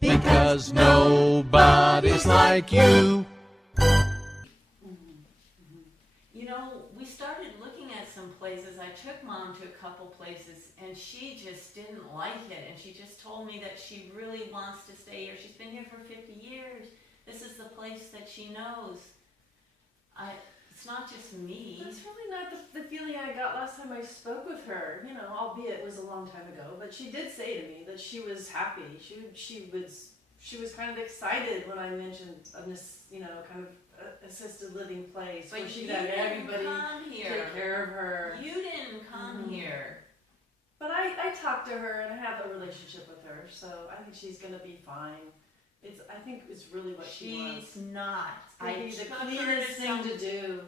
Because nobody's like you. You know, we started looking at some places. I took Mom to a couple places, and she just didn't like it. And she just told me that she really wants to stay here. She's been here for 50 years. This is the place that she knows. It's not just me. That's really not the feeling I got last time I spoke with her. You know, albeit it was a long time ago, but she did say to me that she was happy. She was kind of excited when I mentioned this, you know, kind of assisted living place. But where she you had didn't everybody come here. take care of her. You didn't come here. But I talked to her and I have a relationship with her, so I think she's gonna be fine. I think it's really what she wants. She's not. It's the cleanest thing to do.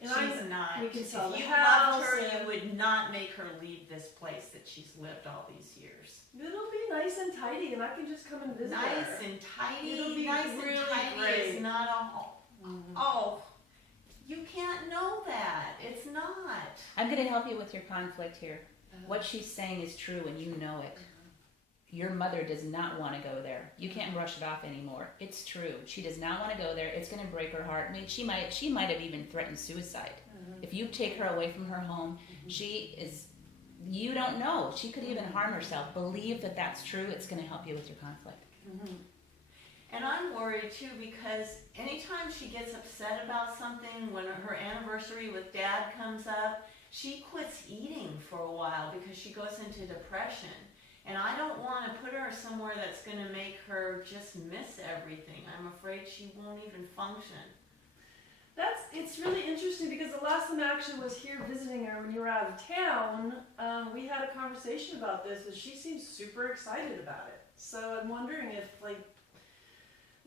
And She's not. We can sell If the you house. loved her, and you would not make her leave this place that she's lived all these years. It'll be nice and tidy, and I can just come and visit Nice her. and tidy. It'll be Nice really and tidy great. is not a home. Oh, you can't know that. It's not. I'm going to help you with your conflict here. What she's saying is true and you know it. Your mother does not want to go there. You can't brush it off anymore. It's true. She does not want to go there. It's going to break her heart. I mean, she might have even threatened suicide. If you take her away from her home, you don't know. She could even harm herself. Believe that that's true. It's going to help you with your conflict. And I'm worried too because anytime she gets upset about something, when her anniversary with Dad comes up, she quits eating for a while because she goes into depression. And I don't want to put her somewhere that's going to make her just miss everything. I'm afraid she won't even function. It's really interesting because the last time I actually was here visiting her when you were out of town, we had a conversation about this, and she seems super excited about it. So I'm wondering if,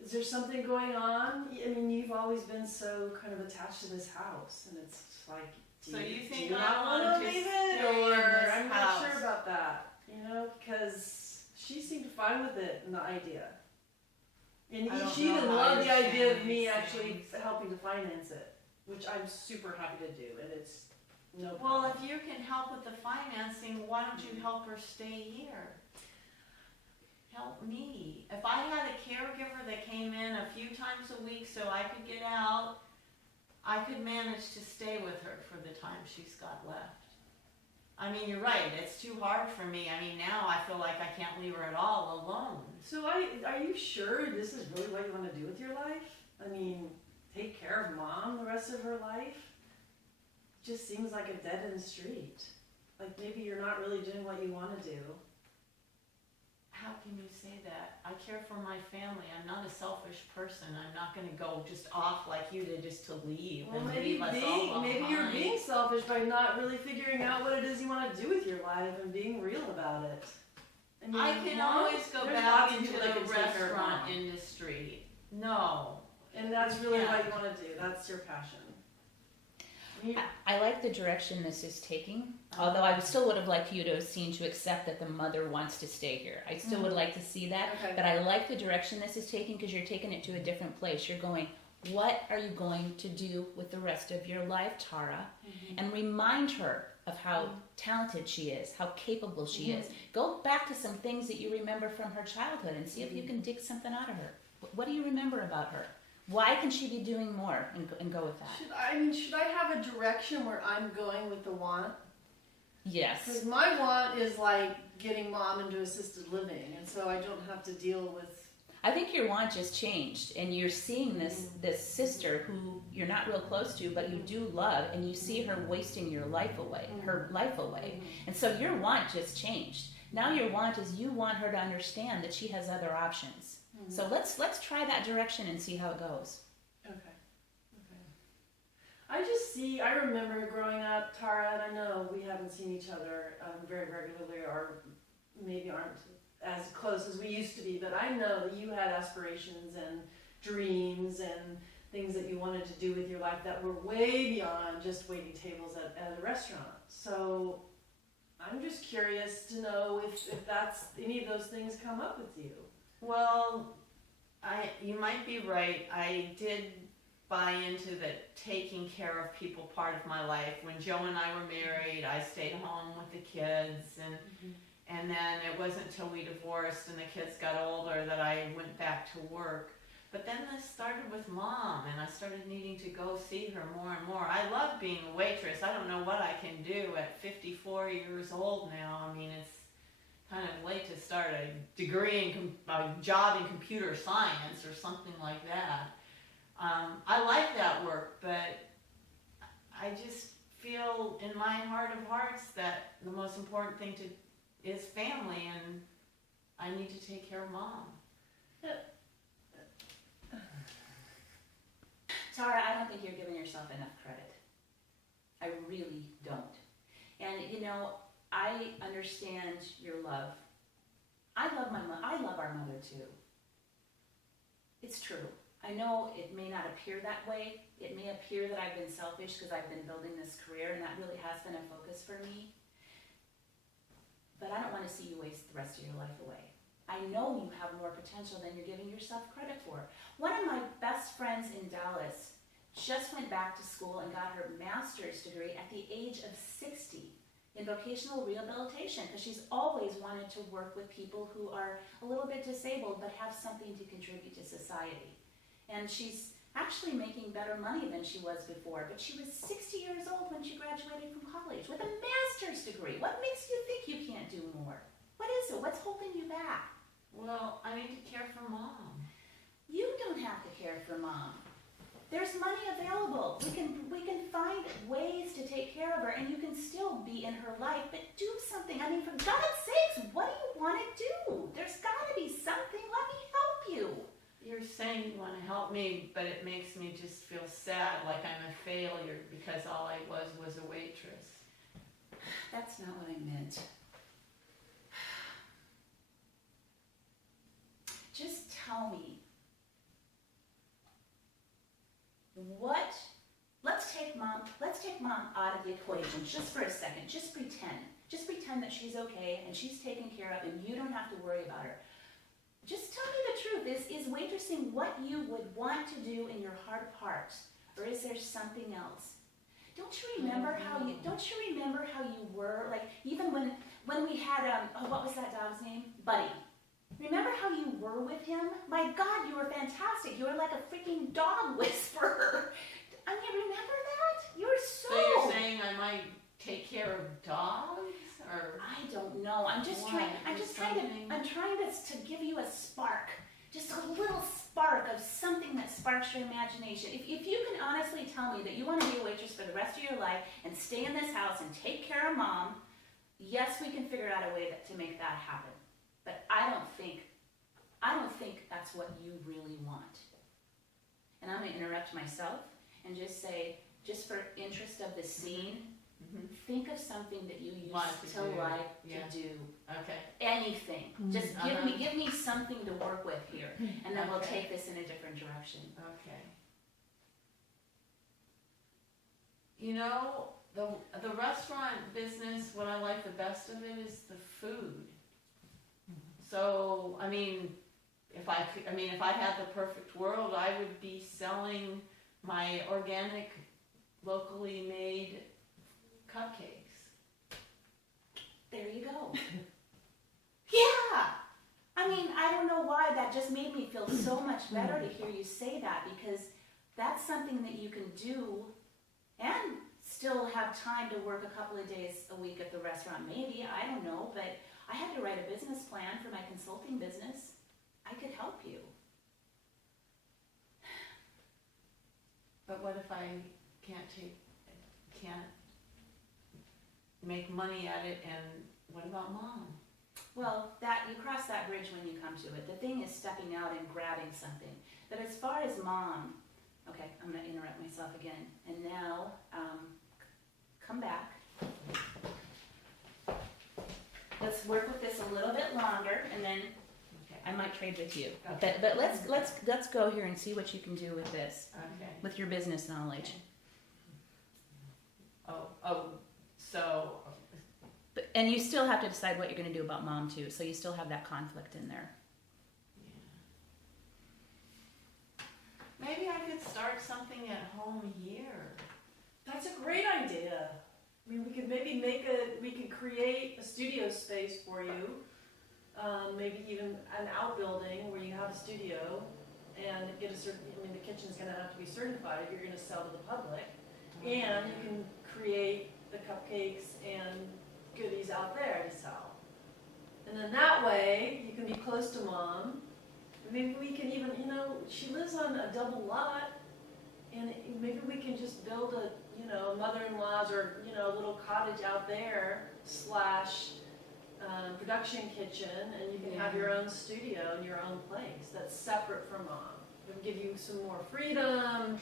is there something going on? I mean, you've always been so kind of attached to this house, and it's like, do you not want to leave it, or I'm not sure about that. You know, because she seemed fine with it and the idea. And she even loved the idea of me actually helping to finance it, which I'm super happy to do, and it's no problem. Well, if you can help with the financing, why don't you help her stay here? Help me. If I had a caregiver that came in a few times a week so I could get out, I could manage to stay with her for the time she's got left. I mean, you're right, it's too hard for me. I mean, now I feel like I can't leave her at all alone. So are you sure this is really what you want to do with your life? I mean, take care of Mom the rest of her life? Just seems like a dead-end street. Like maybe you're not really doing what you want to do. How can you say that? I care for my family. I'm not a selfish person. I'm not going to go just off like you did just to leave Well, and leave us all behind. maybe you're being selfish by not really figuring out what it is you want to do with your life and being real about it. I mean, I can always go there's back lots of into people that the can take care of restaurant Mom. industry. No. And that's really Yeah. what you want to do. That's your passion. I like the direction this is taking, although I still would have liked you to have seen to accept that the mother wants to stay here. I still would like to see that, Okay. but I like the direction this is taking because you're taking it to a different place. You're going, what are you going to do with the rest of your life, Tara? And remind her of how talented she is, how capable she is. Go back to some things that you remember from her childhood and see if you can dig something out of her. What do you remember about her? Why can she be doing more and go with that? Should I have a direction where I'm going with the want? Yes. Because my want is like getting Mom into assisted living, and so I don't have to deal with. I think your want just changed, and you're seeing this sister who you're not real close to, but you do love, and you see her wasting your life away, and so your want just changed. Now your want is you want her to understand that she has other options. So let's try that direction and see how it goes. Okay. I remember growing up, Tara, and I know we haven't seen each other very regularly, or maybe aren't as close as we used to be, but I know that you had aspirations and dreams and things that you wanted to do with your life that were way beyond just waiting tables at a restaurant. So I'm just curious to know if that's any of those things come up with you. Well, you might be right. I did buy into the taking care of people part of my life. When Joe and I were married, I stayed home with the kids, And then it wasn't until we divorced and the kids got older that I went back to work. But then this started with Mom, and I started needing to go see her more and more. I love being a waitress. I don't know what I can do at 54 years old now. I mean, it's kind of late to start a degree in a job in computer science or something like that. I like that work, but I just feel in my heart of hearts that the most important thing is family, and I need to take care of Mom. Tara, I don't think you're giving yourself enough credit. I really don't. And you know, I understand your love. I love our mother too. It's true. I know it may not appear that way. It may appear that I've been selfish because I've been building this career, and that really has been a focus for me. But I don't want to see you waste the rest of your life away. I know you have more potential than you're giving yourself credit for. One of my best friends in Dallas just went back to school and got her master's degree at the age of 60 in vocational rehabilitation, because she's always wanted to work with people who are a little bit disabled but have something to contribute to society. And she's actually making better money than she was before, but she was 60 years old when she graduated from college with a master's degree. What makes you think you can't do more? What is it? What's holding you back? Well, I need to care for Mom. You don't have to care for Mom. There's money available. We can find ways to take care of her, and you can still be in her life, but do something. I mean, for God's sakes, what do you want to do? There's got to be something. Let me help you. You're saying you want to help me, but it makes me just feel sad, like I'm a failure because all I was a waitress. That's not what I meant. Just tell me, let's take mom out of the equation just for a second. Just pretend that she's okay and she's taken care of and you don't have to worry about her. Just tell me the truth. Is waitressing what you would want to do in your heart of hearts, or is there something else? Don't you remember how you were, like, even when we had what was that dog's name? Buddy. Remember how you were with him? My God, you were fantastic. You were like a freaking dog whisperer. I mean, remember that? You were so... So you're saying I might take care of dogs? Or I don't know. I'm trying to give you a spark. Just a little spark of something that sparks your imagination. If you can honestly tell me that you want to be a waitress for the rest of your life and stay in this house and take care of Mom, yes, we can figure out a way to make that happen. But I don't think that's what you really want. And I'm going to interrupt myself and just say, just for interest of the scene, think of something that you used to do. Okay. Anything. Just give me something to work with here, and then we'll take this in a different direction. Okay. You know, the restaurant business, what I like the best of it is the food. So, I mean, if I had the perfect world, I would be selling my organic, locally made cupcakes. There you go. Yeah! I mean, I don't know why, that just made me feel so much better to hear you say that, because that's something that you can do and still have time to work a couple of days a week at the restaurant. Maybe, I don't know, but I had to write a business plan for my consulting business. I could help you. But what if I can't make money at it, and what about Mom? Well, you cross that bridge when you come to it. The thing is stepping out and grabbing something. But as far as Mom, okay, I'm going to interrupt myself again. And now, come back. Let's work with this a little bit longer, and then I might trade with you. Okay. But let's go here and see what you can do with this, Okay. with your business knowledge. So. And you still have to decide what you're going to do about Mom too. So you still have that conflict in there. Yeah. Maybe I could start something at home here. That's a great idea. I mean, we could maybe we could create a studio space for you. Maybe even an outbuilding where you have a studio and get a certain, I mean, the kitchen's gonna have to be certified if you're gonna sell to the public. And you can create the cupcakes and goodies out there to sell. And then that way, you can be close to mom. Maybe we can even, you know, she lives on a double lot, and maybe we can just build a, you know, mother-in-law's or, you know, a little cottage out there / production kitchen, and you can have your own studio and your own place that's separate from mom. It'll give you some more freedom.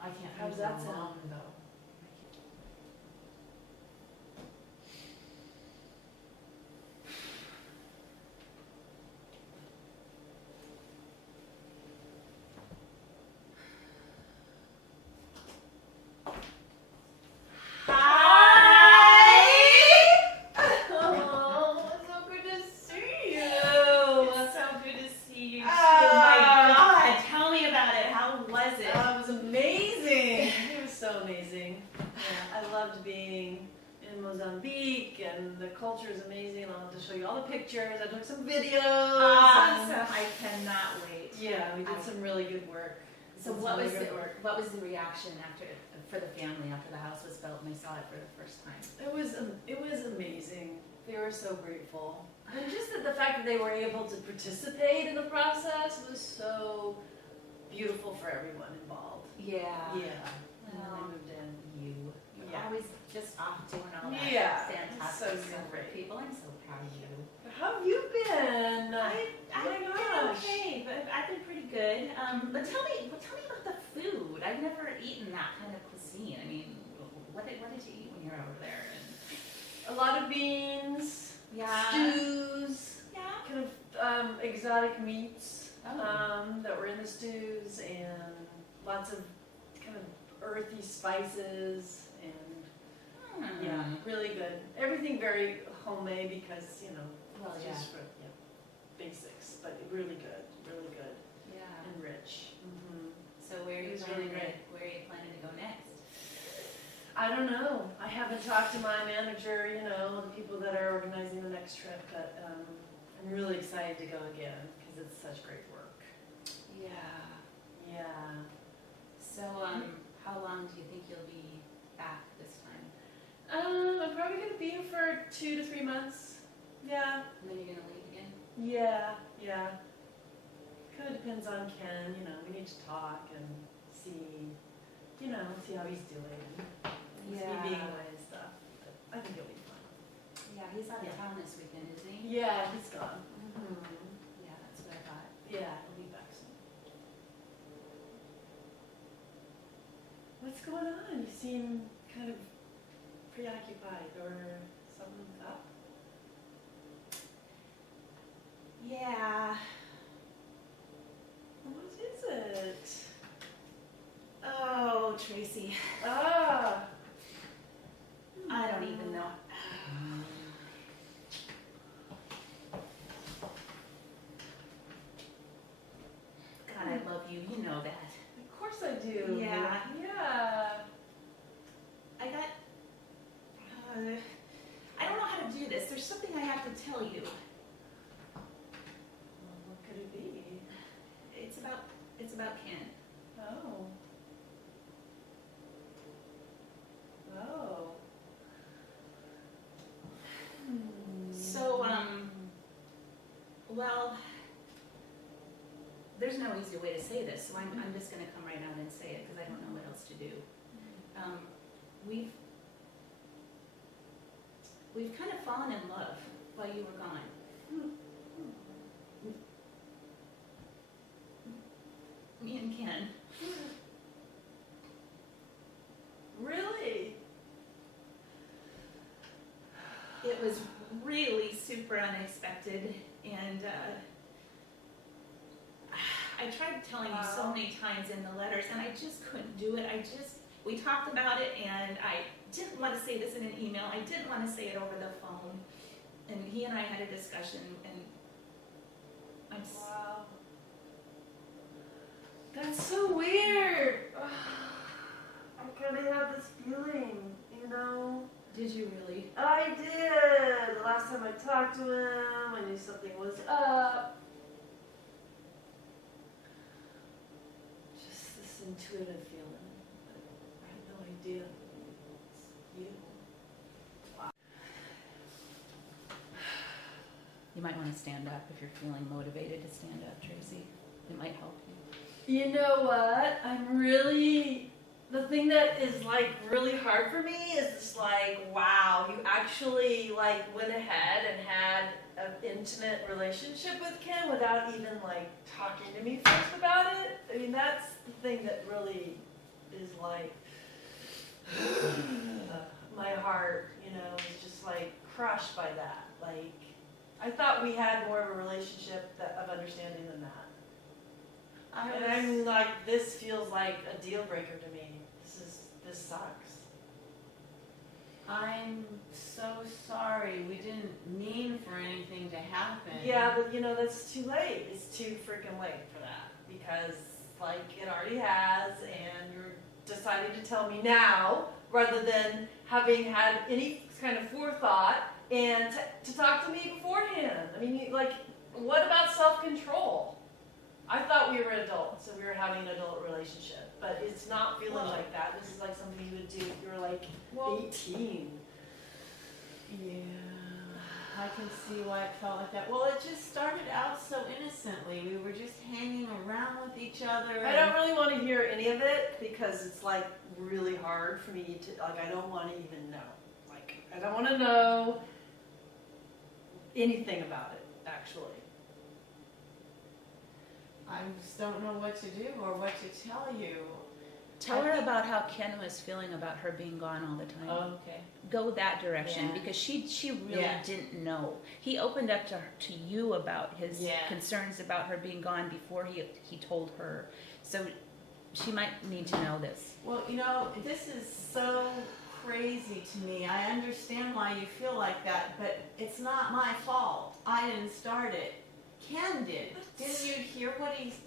I can't How use does that my sound? mom though. Oh, it's so good to see you. It's so good to see you too. My God, tell me about it. How was it? It was amazing. It was so amazing. Yeah, I loved being in Mozambique, and the culture is amazing. I'll have to show you all the pictures. I took some videos. Awesome. I cannot wait. Yeah, we did some really good work. So Did what some was really the good work. what was the reaction for the family after the house was built and they saw it for the first time? It was amazing. They were so grateful. And just the fact that they were able to participate in the process was so beautiful for everyone involved. Yeah. Yeah. And then Well, they moved in. You're Yeah. always just off doing all that Yeah, fantastic so stuff for great. people. I'm so proud of you. How have you been? I've my been gosh. okay, but I've been pretty good. But tell me about the food. I've never eaten that kind of cuisine. I mean, what did you eat when you were over there? A lot of beans, Yeah. stews, Yeah. kind of exotic meats Oh. that were in the stews, and lots of kind of earthy spices, and yeah, really good. Everything very homemade because, you know, Well, it's yeah. just for basics, but really good Yeah. and rich. So where are It you was planning really great. Where are you planning to go next? I don't know. I haven't talked to my manager, you know, the people that are organizing the next trip, but I'm really excited to go again because it's such great work. Yeah. Yeah. So how long do you think you'll be back this time? I'm probably gonna be here for 2 to 3 months. Yeah. And then you're gonna leave again? Yeah. Kind of depends on Ken, you know, we need to talk and see, you know, see how he's doing. He's being away and stuff, but I think it'll be fun. Yeah, he's out of Yeah. town this weekend, isn't he? Yeah, he's gone. Yeah, that's what I thought. Yeah, he'll be back soon. What's going on? You seem kind of preoccupied or something up? Yeah. What is it? Oh, Tracy. Ah. I don't even know. God, I love you. You know that. Of course I do. Yeah. Yeah. I got. I don't know how to do this. There's something I have to tell you. Well, what could it be? It's about Ken. Oh. Oh. So, well, there's no easy way to say this, so I'm just going to come right out and say it because I don't know what else to do. We've kind of fallen in love while you were gone. Me and Ken. Really? It was really super unexpected, and I tried telling you so many times in the letters, and I just couldn't do it. We talked about it, and I didn't want to say this in an email. I didn't want to say it over the phone, and he and I had a discussion, and Wow. That's so weird. I kind of have this feeling, you know? Did you really? I did! The last time I talked to him, I knew something was up. Just this intuitive feeling. But I had no idea it's you. You might want to stand up if you're feeling motivated to stand up, Tracy. It might help you. You know what? The thing that is like really hard for me is just like, wow, you actually like went ahead and had an intimate relationship with Kim without even like talking to me first about it. I mean, that's the thing that really is like, my heart, is just like crushed by that. Like, I thought we had more of a relationship of understanding than that. And I'm like, this feels like a deal breaker to me. This sucks. I'm so sorry. We didn't mean for anything to happen. Yeah, but that's too late. It's too freaking late for that. Because, like, it already has, and you're deciding to tell me now, rather than having had any kind of forethought and to talk to me beforehand. I mean, like, what about self-control? I thought we were adults, and we were having an adult relationship. But it's not feeling like that. This is like something you would do if you were like 18. Yeah, I can see why it felt like that. Well, it just started out so innocently. We were just hanging around with each other. I don't really want to hear any of it because it's like really hard for me to, like, I don't want to even know. Like, I don't want to know anything about it, actually. I just don't know what to do or what to tell you. Tell her about how Ken was feeling about her being gone all the time. Oh, okay. Go that direction, Yeah. because she really Yeah. didn't know. He opened up to you about his Yeah. concerns about her being gone before he told her. So she might need to know this. Well, this is so crazy to me. I understand why you feel like that, but it's not my fault. I didn't start it. Ken did. Didn't you hear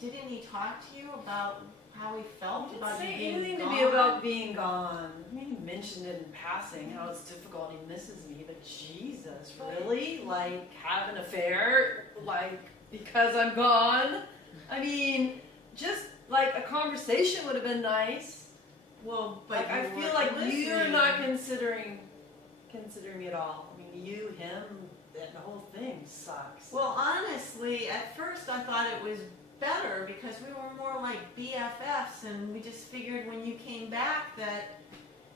didn't he talk to you about how he felt about you being anything gone? to be about being gone. I mean, he mentioned it in passing, how it's difficult and he misses me, but Jesus, really? Like, have an affair? Like, because I'm gone? I mean, just like a conversation would have been nice. Well, but Like, I you feel weren't like listening. you're not considering me at all. I mean, you, him, that the whole thing sucks. Well, honestly, at first I thought it was better because we were more like BFFs, and we just figured when you came back that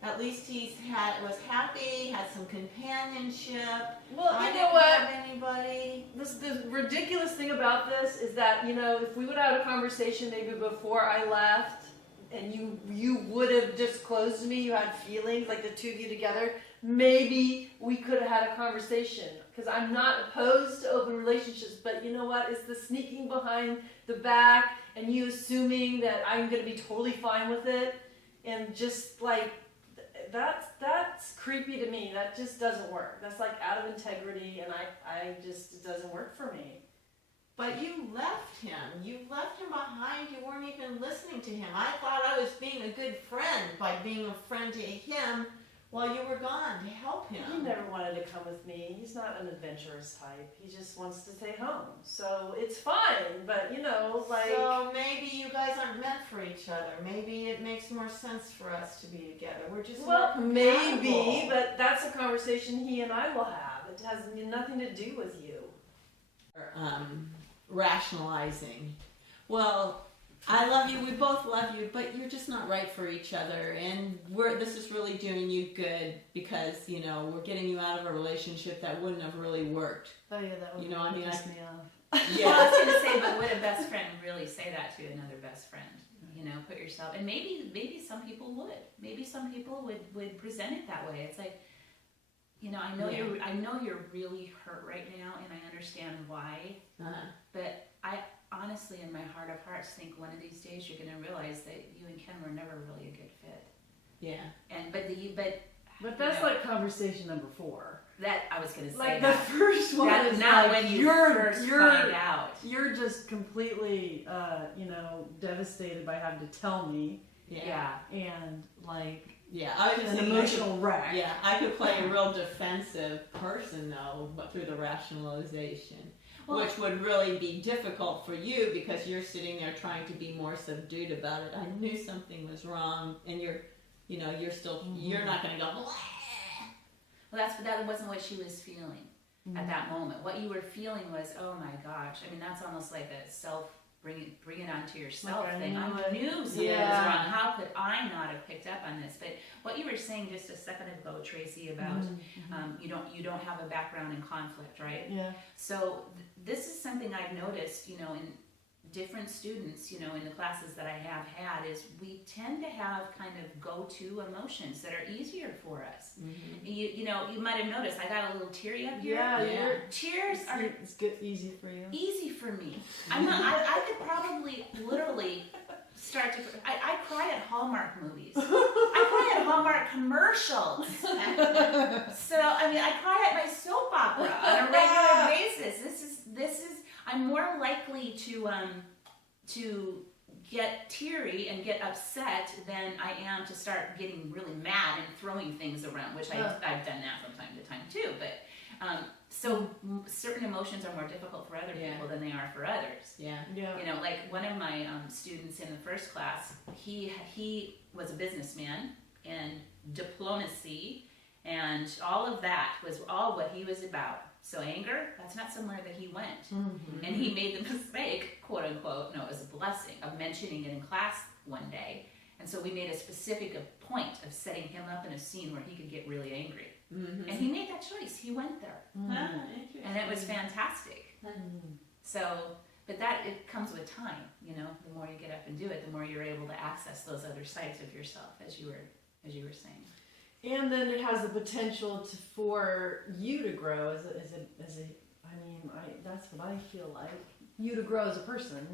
at least was happy, had some companionship. Well, I you know didn't what? have anybody. The ridiculous thing about this is that, if we would have had a conversation maybe before I left, and you would have disclosed to me you had feelings, like the two of you together, maybe we could have had a conversation. Because I'm not opposed to open relationships, but you know what? It's the sneaking behind the back and you assuming that I'm going to be totally fine with it. And just like, that's creepy to me. That just doesn't work. That's like out of integrity, and it doesn't work for me. But you left him. You left him behind. You weren't even listening to him. I thought I was being a good friend by being a friend to him while you were gone to help him. He never wanted to come with me. He's not an adventurous type. He just wants to stay home. So it's fine, but So maybe you guys aren't meant for each other. Maybe it makes more sense for us to be together. We're just more maybe, compatible. but that's a conversation he and I will have. It has nothing to do with you. Rationalizing. Well, I love you. We both love you, but you're just not right for each other. And this is really doing you good because we're getting you out of a relationship that wouldn't have really worked. Oh yeah, that would me off. Well, I was going to say, but would a best friend really say that to another best friend? Put yourself, and maybe some people would. Maybe some people would present it that way. It's like, I know you're really hurt right now, and I understand why. But I honestly, in my heart of hearts, think one of these days you're going to realize that you and Ken were never really a good fit. Yeah. But that's like conversation number 4. That I was going to say. Like the first one is not like when you first find out. You're just completely, devastated by having to tell me. Yeah. And like Yeah, I was just an thinking emotional wreck. Yeah, I could play a real defensive person though, but through the rationalization, Well- which would really be difficult for you because you're sitting there trying to be more subdued about it. I knew something was wrong, and you're still, you're not going to go. "Blah." Well, that wasn't what she was feeling at that moment. What you were feeling was, oh my gosh. I mean, that's almost like a bring it onto yourself Like I thing. knew I it. knew something was Yeah. wrong. How could I not have picked up on this? But what you were saying just a second ago, Tracy, about you don't have a background in conflict, right? Yeah. So this is something I've noticed, in different students, in the classes that I have had, is we tend to have kind of go-to emotions that are easier for us. You might have noticed I got a little teary up here. Yeah. Tears are It's good, easy for you. easy for me. I'm not. I could probably literally start to. I cry at Hallmark movies. I cry at Hallmark commercials. So I mean, I cry at my soap opera on a regular basis. This is. I'm more likely to get teary and get upset than I am to start getting really mad and throwing things around, which I've done that from time to time too. But so certain emotions are more difficult for other people than they are for others. Yeah. Like one of my students in the first class, he was a businessman, and diplomacy and all of that was all what he was about. So anger, that's not somewhere that he went. And he made the mistake, quote unquote, no, it was a blessing, of mentioning it in class one day. And so we made a specific point of setting him up in a scene where he could get really angry. And he made that choice. He went there. And it was fantastic. So, but it comes with time, the more you get up and do it, the more you're able to access those other sides of yourself, as you were saying. And then it has the potential for you to grow as a. I mean, that's what I feel like. You to grow as a person,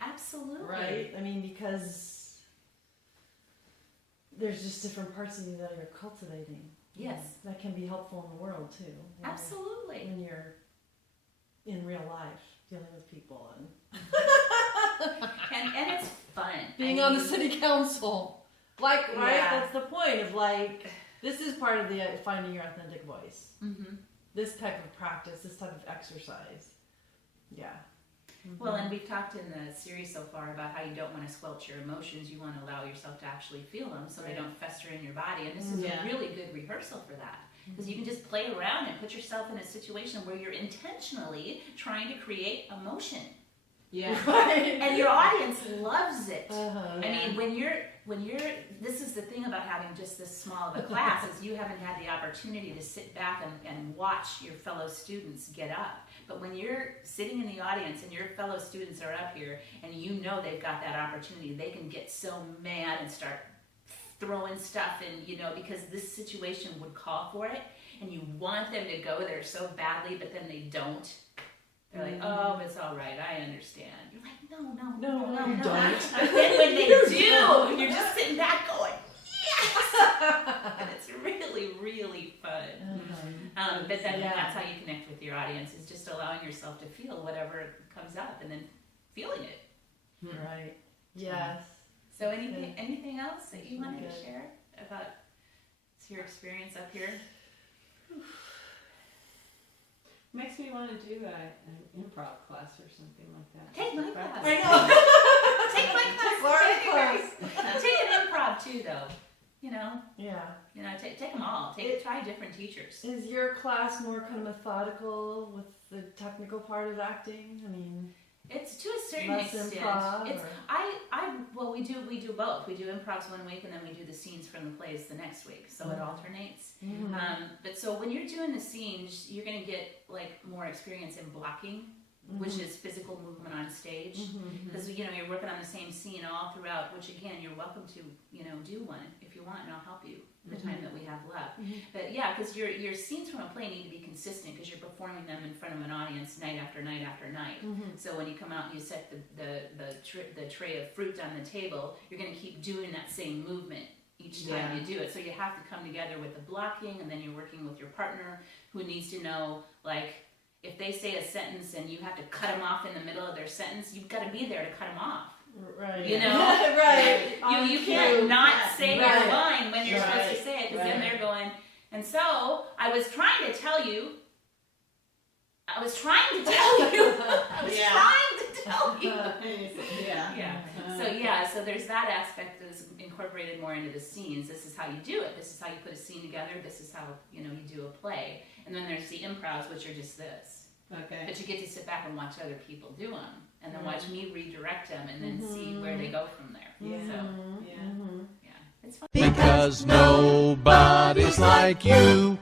Absolutely. right? I mean, because there's just different parts of you that you're cultivating. Yes. That can be helpful in the world too. Absolutely. When you're in real life dealing with people and And it's fun. being on the city council, right? Yeah. That's the point of this is part of the finding your authentic voice. This type of practice, this type of exercise. Yeah. Well, and we've talked in the series so far about how you don't want to squelch your emotions. You want to allow yourself to actually feel them so they don't fester in your body. And this is a really good rehearsal for that. Because you can just play around and put yourself in a situation where you're intentionally trying to create emotion. Yeah. Right. And your audience loves it. Uh-huh. I mean, when you're, this is the thing about having just this small of a class, is you haven't had the opportunity to sit back and watch your fellow students get up. But when you're sitting in the audience and your fellow students are up here and they've got that opportunity, they can get so mad and start throwing stuff and, because this situation would call for it, and you want them to go there so badly, but then they don't. They're like, oh, it's all right, I understand. You're like, no. You don't. And then when they do, you're just sitting back going, yes! And it's really, really fun. But then that's how you connect with your audience, is just allowing yourself to feel whatever comes up and then feeling it. Right. Yes. So anything else that you wanted to share about your experience up here? Makes me want to do an improv class or something like that. Take my class. I know. Take my class. Take an improv too, though. Yeah. Take them all. Try different teachers. Is your class more kind of methodical with the technical part of acting? I mean, It's to a certain less extent. improv. It's well, we do both. We do improvs one week, and then we do the scenes from the plays the next week. So it alternates. But so when you're doing the scenes, you're going to get more experience in blocking, which is physical movement on stage. Because you're working on the same scene all throughout. Which again, you're welcome to do one if you want, and I'll help you the time that we have left. But yeah, because your scenes from a play need to be consistent, because you're performing them in front of an audience night after night after night. So when you come out and you set the tray of fruit on the table, you're going to keep doing that same movement each time you do it. So you have to come together with the blocking, and then you're working with your partner who needs to know, if they say a sentence and you have to cut them off in the middle of their sentence, you've got to be there to cut them off. Right. You know? Right. You can't not say your Right. line when you're supposed Right. to say it, because then Right. they're going. And so I was trying to tell you. I was trying to tell you. Yeah. Yeah. So there's that aspect that is incorporated more into the scenes. This is how you do it. This is how you put a scene together. This is how you do a play. And then there's the improvs, which are just this. Okay. But you get to sit back and watch other people do them, and then watch me redirect them, and then see where they go from there. Yeah. So Yeah. yeah, it's fun. Because nobody's like you.